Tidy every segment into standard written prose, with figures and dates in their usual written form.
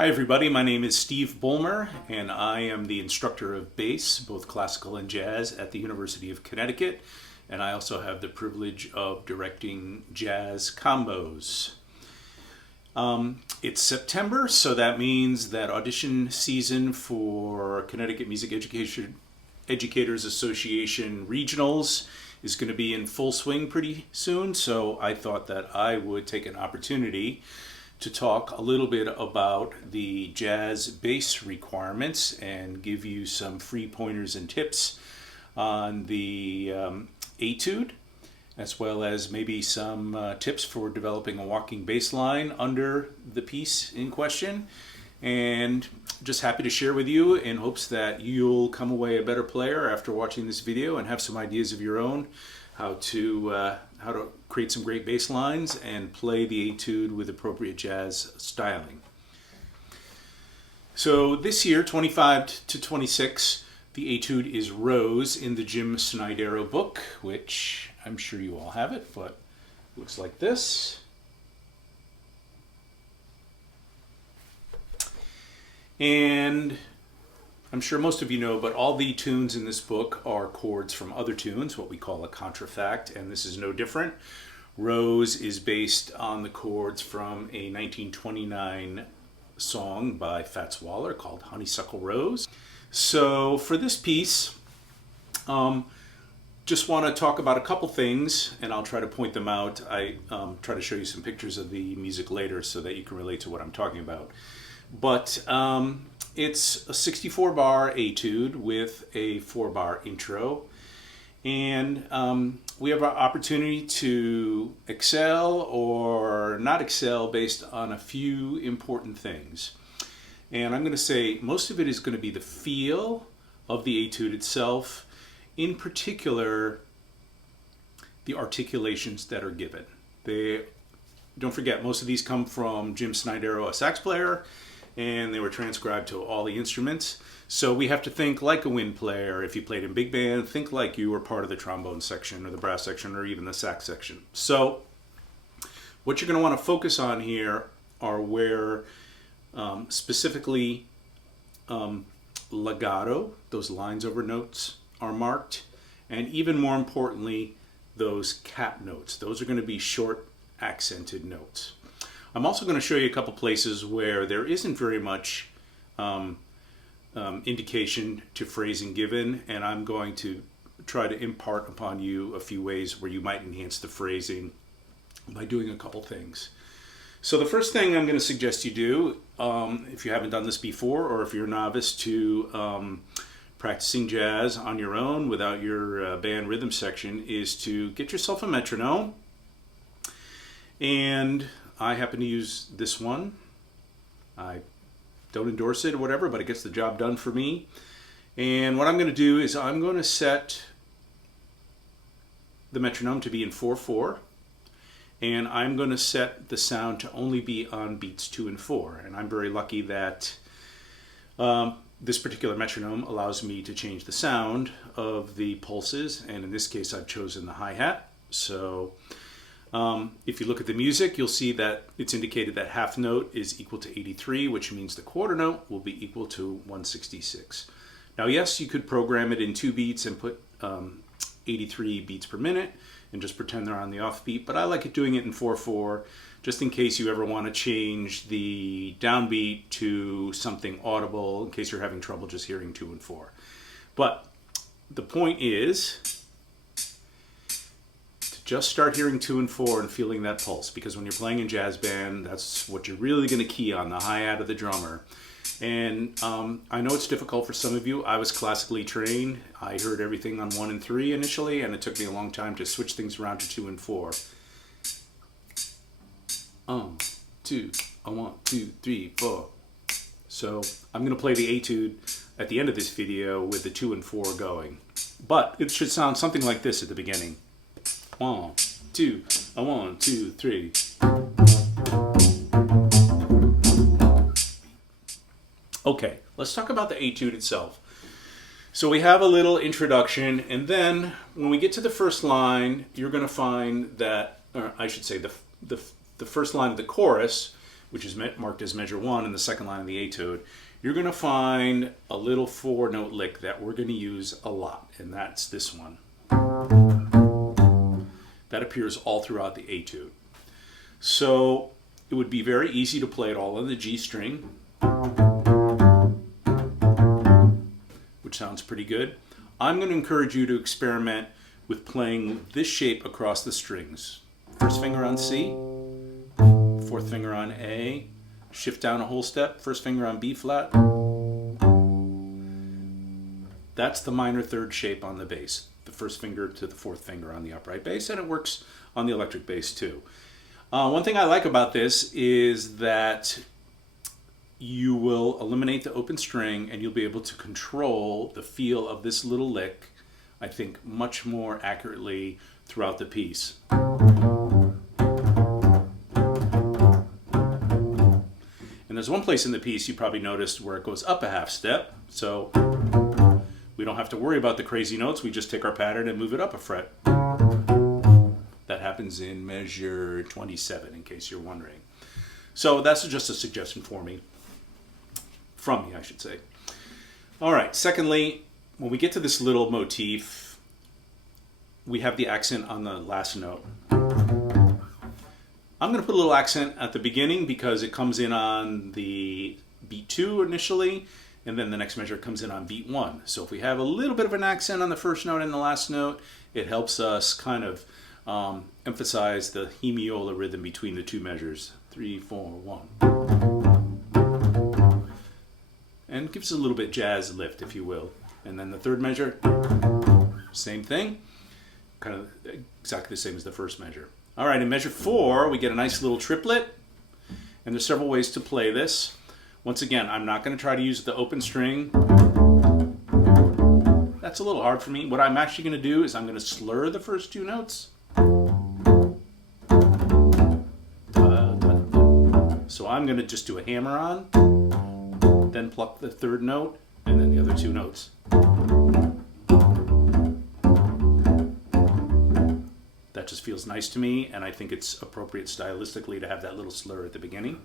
Hi everybody, my name is Steve Bulmer and I am the instructor of bass, both classical and jazz, at the University of Connecticut, and I also have the privilege of directing jazz combos. It's September, so that means that audition season for Connecticut Music Educators Association Regionals is going to be in full swing pretty soon, so I thought that I would take an opportunity to talk a little bit about the jazz bass requirements and give you some free pointers and tips on the Etude, as well as maybe some tips for developing a walking bass line under the piece in question. And just happy to share with you in hopes that you'll come away a better player after watching this video and have some ideas of your own how to create some great bass lines and play the Etude with appropriate jazz styling. So this year, 25 to 26, the Etude is Rose in the Jim Snidero book, which I'm sure you all have it, but it looks like this. And I'm sure most of you know, but all the tunes in this book are chords from other tunes, what we call a contrafact, and this is no different. Rose is based on the chords from a 1929 song by Fats Waller called Honeysuckle Rose. So for this piece, just want to talk about a couple things, and I'll try to point them out. I try to show you some pictures of the music later so that you can relate to what I'm talking about. But it's a 64-bar Etude with a 4-bar intro, and we have an opportunity to excel or not excel based on a few important things. And I'm going to say most of it is going to be the feel of the Etude itself, in particular the articulations that are given. Don't forget, most of these come from Jim Snidero, a sax player, and they were transcribed to all the instruments. So we have to think like a wind player. If you played in big band, think like you were part of the trombone section or the brass section or even the sax section. So what you're going to want to focus on here are where specifically legato, those lines over notes, are marked, and even more importantly, those cap notes. Those are going to be short accented notes. I'm also going to show you a couple places where there isn't very much indication to phrasing given, and I'm going to try to impart upon you a few ways where you might enhance the phrasing by doing a couple things. So the first thing I'm going to suggest you do, if you haven't done this before, or if you're a novice to practicing jazz on your own without your band rhythm section, is to get yourself a metronome. And I happen to use this one. I don't endorse it or whatever, but it gets the job done for me. And what I'm going to do is I'm going to set the metronome to be in 4/4, and I'm going to set the sound to only be on beats 2 and 4. And I'm very lucky that this particular metronome allows me to change the sound of the pulses, and in this case I've chosen the hi-hat. So if you look at the music, you'll see that it's indicated that half note is equal to 83, which means the quarter note will be equal to 166. Now, yes, you could program it in 2 beats and put 83 beats per minute and just pretend they're on the offbeat, but I like it doing it in 4/4, just in case you ever want to change the downbeat to something audible, in case you're having trouble just hearing 2 and 4. But the point is just start hearing 2 and 4 and feeling that pulse, because when you're playing in jazz band, that's what you're really going to key on, the hi-hat of the drummer. And I know it's difficult for some of you. I was classically trained. I heard everything on 1 and 3 initially, and it took me a long time to switch things around to 2 and 4. 2, 1, 2, 3, 4. So I'm going to play the Etude at the end of this video with the 2 and 4 going. But it should sound something like this at the beginning. 1, 2, 1, 2, 3. Okay, let's talk about the Etude itself. So we have a little introduction, and then when we get to the first line, you're going to find that, or I should say the first line of the chorus which is marked as measure 1 in the second line of the Etude, you're going to find a little 4-note lick that we're going to use a lot, and that's this one. That appears all throughout the Etude. So it would be very easy to play it all on the G string, which sounds pretty good. I'm going to encourage you to experiment with playing this shape across the strings. First finger on C, fourth finger on A, shift down a whole step, first finger on B flat. That's the minor third shape on the bass. The first finger to the fourth finger on the upright bass, and it works on the electric bass too. One thing I like about this is that you will eliminate the open string and you'll be able to control the feel of this little lick, I think, much more accurately throughout the piece. And there's one place in the piece you probably noticed where it goes up a half step, so we don't have to worry about the crazy notes. We just take our pattern and move it up a fret. That happens in measure 27, in case you're wondering. So that's just a suggestion from me, I should say. All right, secondly, when we get to this little motif, we have the accent on the last note. I'm going to put a little accent at the beginning because it comes in on the beat 2 initially, and then the next measure comes in on beat 1. So if we have a little bit of an accent on the first note and the last note, it helps us kind of emphasize the hemiola rhythm between the two measures. 3, 4, 1. And gives a little bit jazz lift, if you will. And then the third measure, same thing, kind of exactly the same as the first measure. All right, in measure 4, we get a nice little triplet, and there's several ways to play this. Once again, I'm not going to try to use the open string. That's a little hard for me. What I'm actually going to do is I'm going to slur the first two notes. So I'm going to just do a hammer on, then pluck the third note, and then the other two notes. That just feels nice to me, and I think it's appropriate stylistically to have that little slur at the beginning.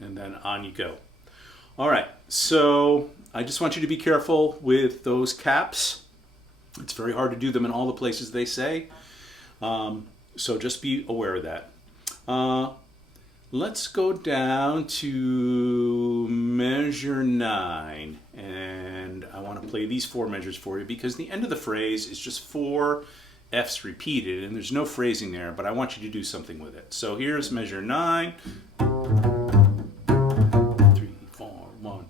And then on you go. All right, so I just want you to be careful with those caps. It's very hard to do them in all the places they say. So just be aware of that. Let's go down to measure 9, and I want to play these 4 measures for you because the end of the phrase is just 4 F's repeated, and there's no phrasing there, but I want you to do something with it. So here's measure 9. 3, 4, 1.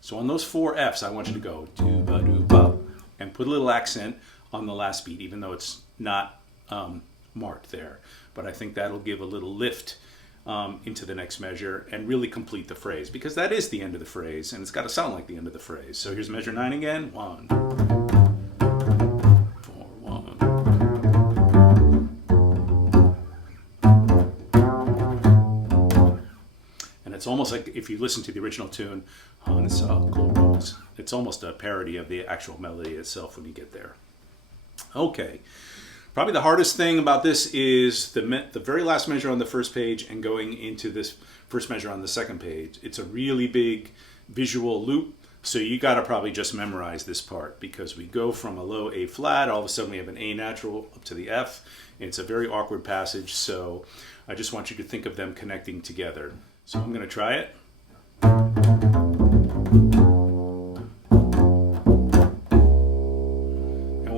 So on those 4 F's, I want you to go do-ba-do-ba and put a little accent on the last beat, even though it's not marked there. But I think that'll give a little lift into the next measure and really complete the phrase, because that is the end of the phrase and it's got to sound like the end of the phrase. So here's measure 9 again. 1, 4, 1. And it's almost like if you listen to the original tune, it's almost a parody of the actual melody itself when you get there. Okay. Probably the hardest thing about this is the very last measure on the first page and going into this first measure on the second page. It's a really big visual loop, so you got to probably just memorize this part because we go from a low A flat, all of a sudden we have an A natural up to the F. It's a very awkward passage, so I just want you to think of them connecting together. So I'm going to try it.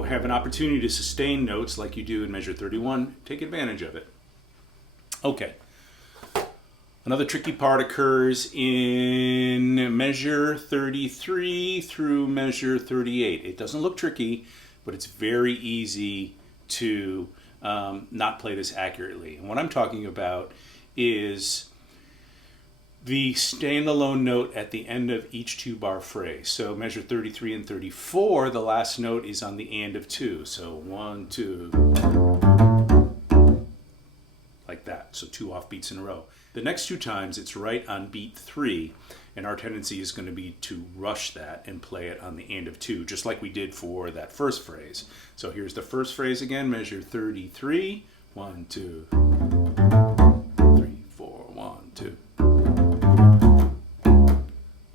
Have an opportunity to sustain notes like you do in measure 31. Take advantage of it. Okay. Another tricky part occurs in measure 33 through measure 38. It doesn't look tricky, but it's very easy to not play this accurately. And what I'm talking about is the standalone note at the end of each 2-bar phrase. So measure 33 and 34, the last note is on the and of 2. So 1, 2, like that. that. So 2 off beats in a row. The next 2 times it's right on beat 3, and our tendency is going to be to rush that and play it on the end of 2, just like we did for that first phrase. So here's the first phrase again, measure 33, 1, 2, 3, 4, 1, 2.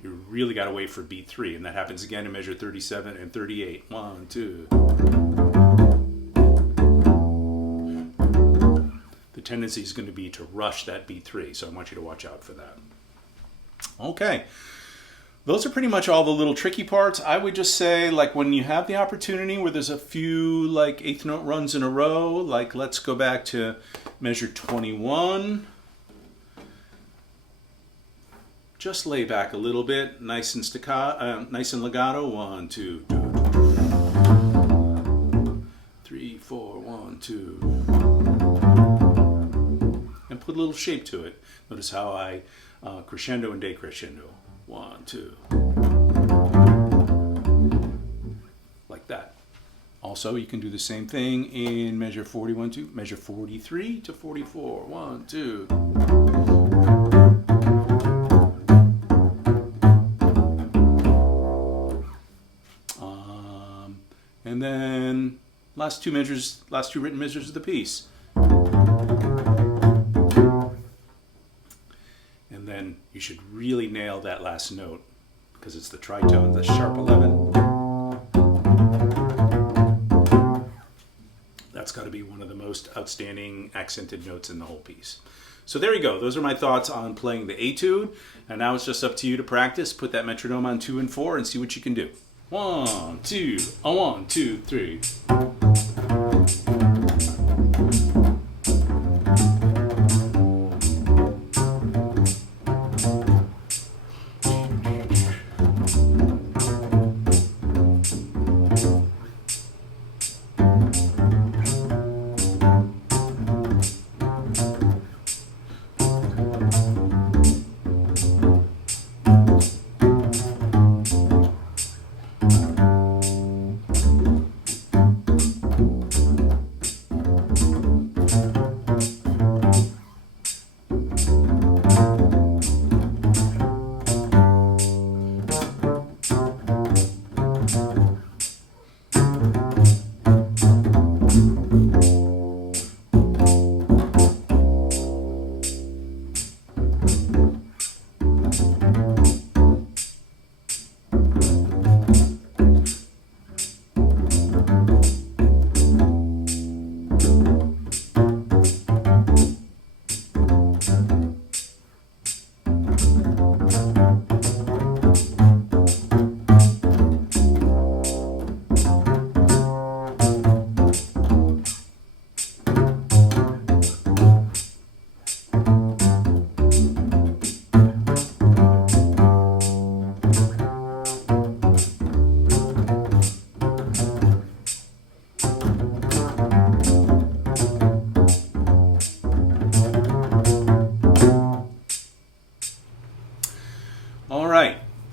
You really got to wait for beat 3, and that happens again in measure 37 and 38. 1, 2. The tendency is going to be to rush that beat 3, so I want you to watch out for that. Okay, those are pretty much all the little tricky parts. I would just say, like, when you have the opportunity where there's a few like 8th note runs in a row, like let's go back to measure 21. Just lay back a little bit, nice and staccato, nice and legato. 1, 2, 3, 4, 1, 2, and put a little shape to it. Notice how I crescendo and decrescendo. 1, 2. Like that. Also, you can do the same thing in measure 41 to measure 43 to 44. 1, 2. And then last two written measures of the piece. And then you should really nail that last note because it's the tritone, the sharp 11. That's got to be one of the most outstanding accented notes in the whole piece. So there you go. Those are my thoughts on playing the Etude. And now it's just up to you to practice. Put that metronome on 2 and 4 and see what you can do. 1, 2, 1, 2, 3.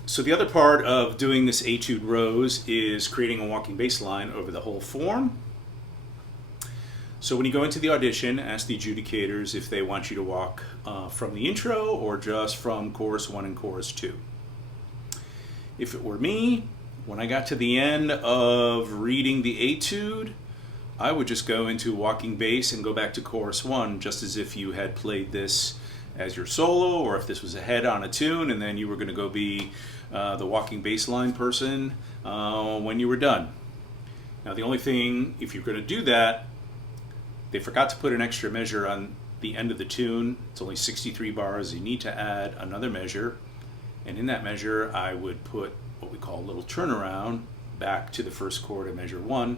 So the other part of doing this Etude rose is creating a walking bass line over the whole form. So when you go into the audition, ask the adjudicators if they want you to walk from the intro or just from chorus 1 and chorus 2. If it were me, when I got to the end of reading the Etude, I would just go into walking bass and go back to chorus 1, just as if you had played this as your solo, or if this was a head on a tune, and then you were going to go be the walking bass line person when you were done. Now the only thing, if you're going to do that, they forgot to put an extra measure on the end of the tune. It's only 63 bars. You need to add another measure, and in that measure I would put what we call a little turnaround back to the first chord at measure 1.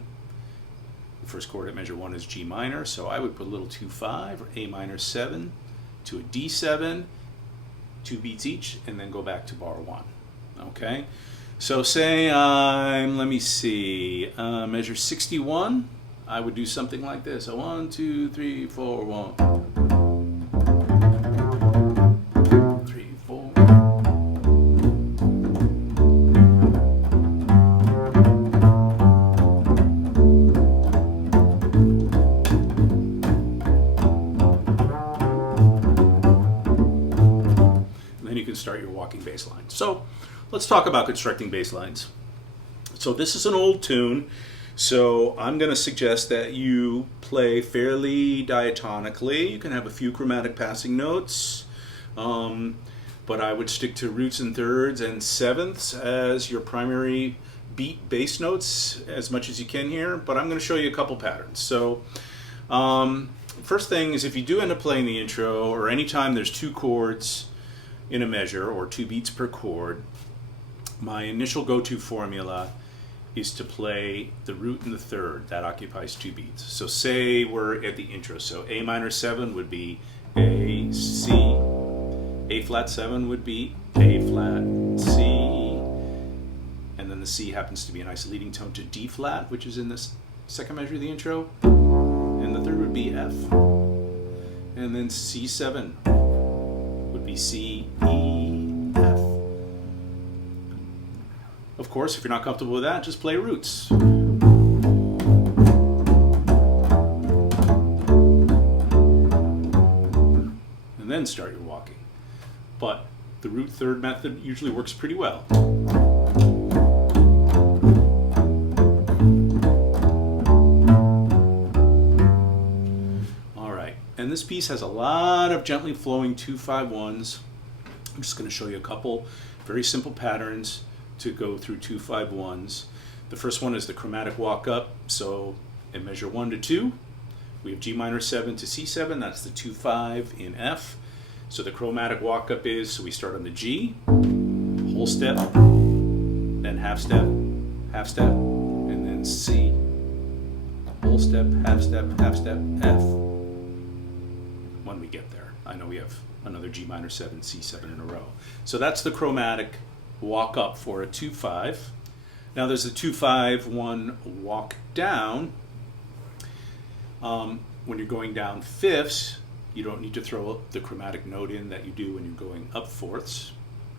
The first chord at measure 1 is G minor, so I would put a little 2-5 or A minor 7 to a D7, 2 beats each, and then go back to bar 1. Okay, so say let me see, measure 61, I would do something like this. So 1, 2, 3, 4, 1. 3, 4. walking bass lines. So let's talk about constructing bass lines. So this is an old tune, so I'm going to suggest that you play fairly diatonically. You can have a few chromatic passing notes, but I would stick to roots and thirds and sevenths as your primary beat bass notes as much as you can here, but I'm going to show you a couple patterns. So first thing is, if you do end up playing the intro, or anytime there's two chords in a measure or two beats per chord, my initial go-to formula is to play the root and the third. That occupies two beats. So say we're at the intro, so A minor 7 would be A, C, A flat 7 would be A flat, C, and then the C happens to be a nice leading tone to D flat, which is in this second measure of the intro, and the third would be F, and then C7 would be C, E, F. Of course, if you're not comfortable with that, just play roots. And then start your walking. But the root third method usually works pretty well. And this piece has a lot of gently flowing 2-5-1s. I'm just going to show you a couple very simple patterns to go through 2-5-1s. The first one is the chromatic walk up. So in measure 1 to 2, we have G minor 7 to C7. That's the 2-5 in F. So the chromatic walk up is, so we start on the G, whole step, then half step, and then C, whole step, half step, F. When we get there. I know we have another G minor 7, C7 in a row. So that's the chromatic walk up for a 2-5. Now there's a 2-5-1 walk down. When you're going down fifths, you don't need to throw the chromatic note in that you do when you're going up fourths.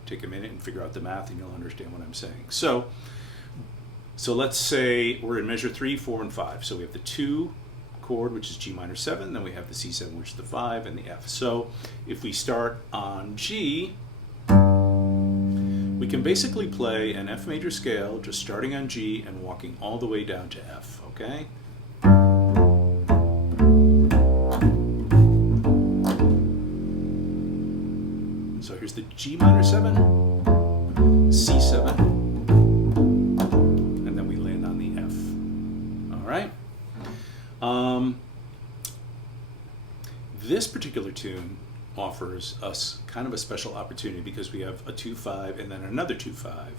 Take a minute and figure out the math and you'll understand what I'm saying. So let's say we're in measure 3, 4, and 5. So we have the 2 chord, which is G minor 7, then we have the C7, which is the 5, and the F. So if we start on G, we can basically play an F major scale just starting on G and walking all the way down to F, okay? So here's the G minor 7, C7, and then we land on the F, all right? This particular tune offers us kind of a special opportunity because we have a 2-5 and then another 2-5.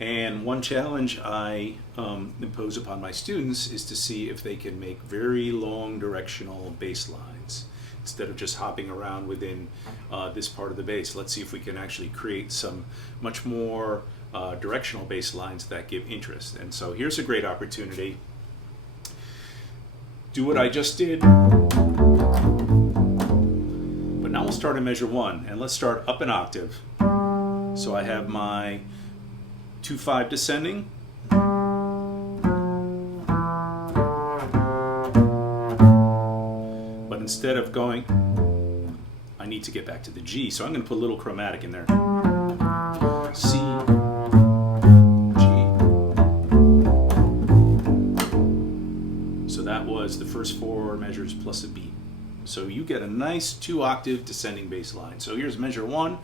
And one challenge I impose upon my students is to see if they can make very long directional bass lines instead of just hopping around within this part of the bass. Let's see if we can actually create some much more directional bass lines that give interest. And so here's a great opportunity. Do what I just did, but now we'll start in measure 1, and let's start up an octave. So I have my 2-5 descending, but instead of going, I need to get back to the G, so I'm going to put a little chromatic in there. C, that was the first 4 measures plus a beat. So you get a nice 2-octave descending bass line. So here's measure 1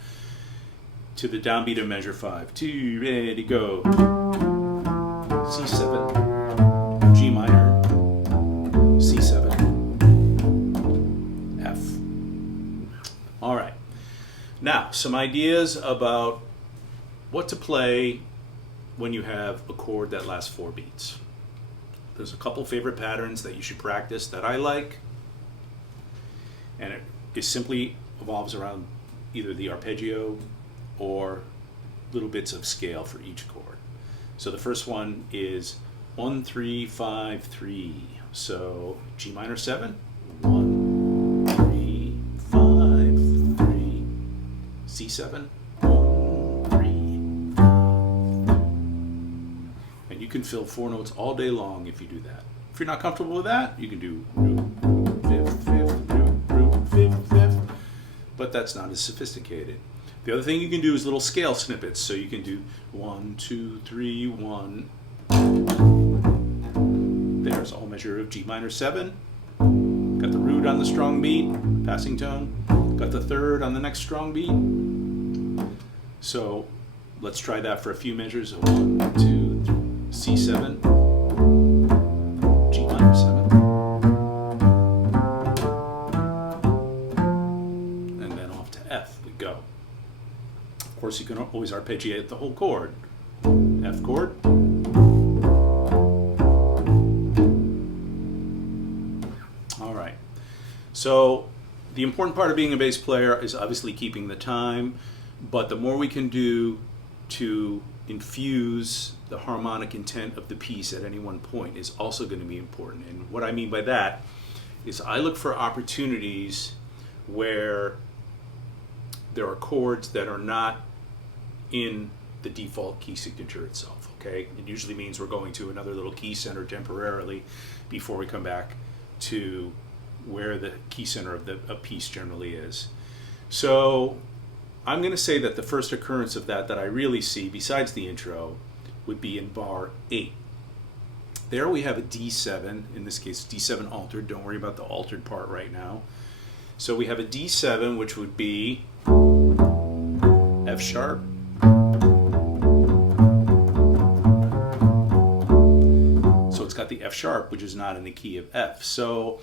to the downbeat of measure 5. 2, ready, go. C7, G minor, C7, F. All right. Now, some ideas about what to play when you have a chord that lasts 4 beats. There's a couple favorite patterns that you should practice that I like, and it simply evolves around either the arpeggio or little bits of scale for each chord. So the first one is 1, 3, 5, 3. So G minor 7, 1, 3, 5, 3. C7, 1, 3, 5. And you can fill 4 notes all day long if you do that. If you're not comfortable with that, you can do root, fifth, fifth, root, fifth, fifth. But that's not as sophisticated. The The other thing you can do is little scale snippets. So you can do 1, 2, 3, 1. There's all measure of G minor 7. Got the root on the strong beat, passing tone. Got the third on the next strong beat. So let's try that for a few measures. 1, 2, 3, C7, G minor 7. And then off to F we go. Of course, you can always arpeggiate the whole chord. F chord. All right. So the important part of being a bass player is obviously keeping the time, but the more we can do to infuse the harmonic intent of the piece at any one point is also going to be important. And what I mean by that is I look for opportunities where there are chords that are not in the default key signature itself, okay? It usually means we're going to another little key center temporarily before we come back to where the key center of a piece generally is. So I'm going to say that the first occurrence of that I really see, besides the intro, would be in bar 8. There we have a D7, in this case D7 altered. Don't worry about the altered part right now. So we have a D7, which would be F sharp, so it's got the F sharp, which is not in the key of F. So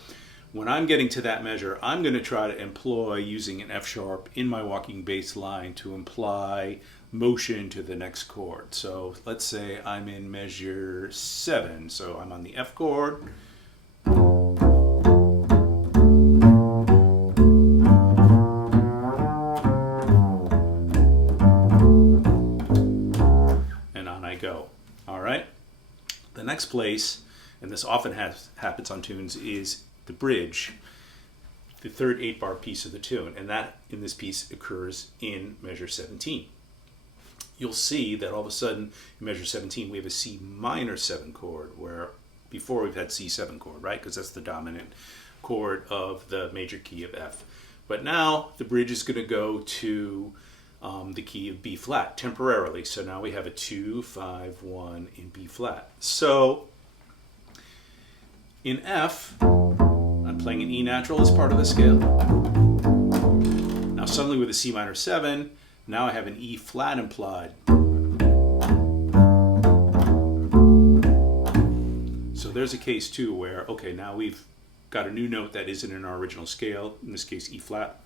when I'm getting to that measure, I'm going to try to employ using an F sharp in my walking bass line to imply motion to the next chord. So let's say I'm in measure 7, so I'm on the F chord. And on I go. All right. The next place, and this often happens on tunes, is the bridge, the third 8-bar piece of the tune, and that in this piece occurs in measure 17. You'll see that all of a sudden in measure 17 we have a C minor 7 chord, where before we've had C7 chord, right? Because that's the dominant chord of the major key of F. But now the bridge is going to go to the key of B flat temporarily. So now we have a 2, 5, 1 in B flat. So in F, I'm playing an E natural as part of the scale. Now suddenly with a C minor 7, now I have an E flat implied. So there's a case too where, okay, now we've got a new note that isn't in our original scale, in this case E flat,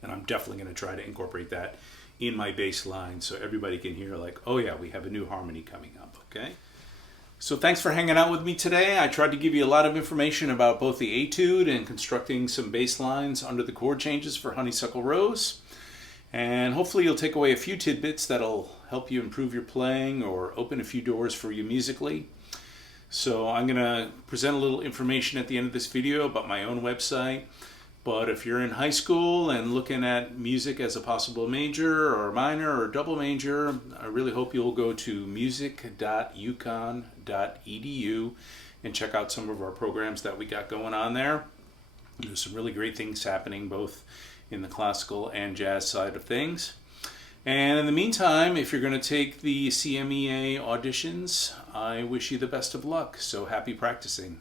and I'm definitely going to try to incorporate that in my bass line so everybody can hear like, oh yeah, we have a new harmony coming up, okay? So thanks for hanging out with me today. I tried to give you a lot of information about both the Etude and constructing some bass lines under the chord changes for Honeysuckle Rose. And hopefully you'll take away a few tidbits that'll help you improve your playing or open a few doors for you musically. So I'm going to present a little information at the end of this video about my own website. But if you're in high school and looking at music as a possible major or minor or double major, I really hope you'll go to music.uconn.edu and check out some of our programs that we got going on there. There's some really great things happening both in the classical and jazz side of things. And in the meantime, if you're going to take the CMEA auditions, I wish you the best of luck. So happy practicing.